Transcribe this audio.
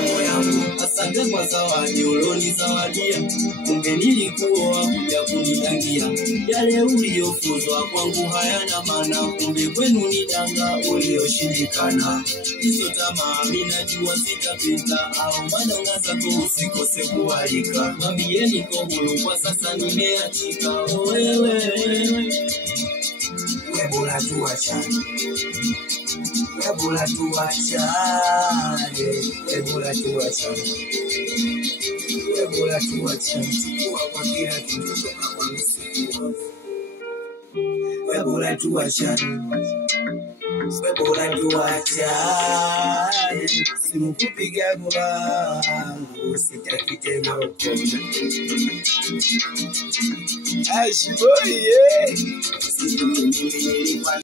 damu yangu. Asante kwa zawadi ulonizawadia, kumbe nilikuwa kuja kunidangia. Yale uliyofuzwa kwangu hayana maana, kumbe kwenu ni danga ulioshindikana. Hizo tamaa mimi najua sitapita, au madanga zako usikose kualika. Mwambie niko huru kwa sasa nimeachika. Wewe bora tuachane, bora tuachane, bora tuachane, bora tuachane. Chukua kwa kila kitu toka kwa misimu, bora tuachane, bora tuachane. Simu kupiga goma, usitaki tena ukona. Aishi boy, yeah.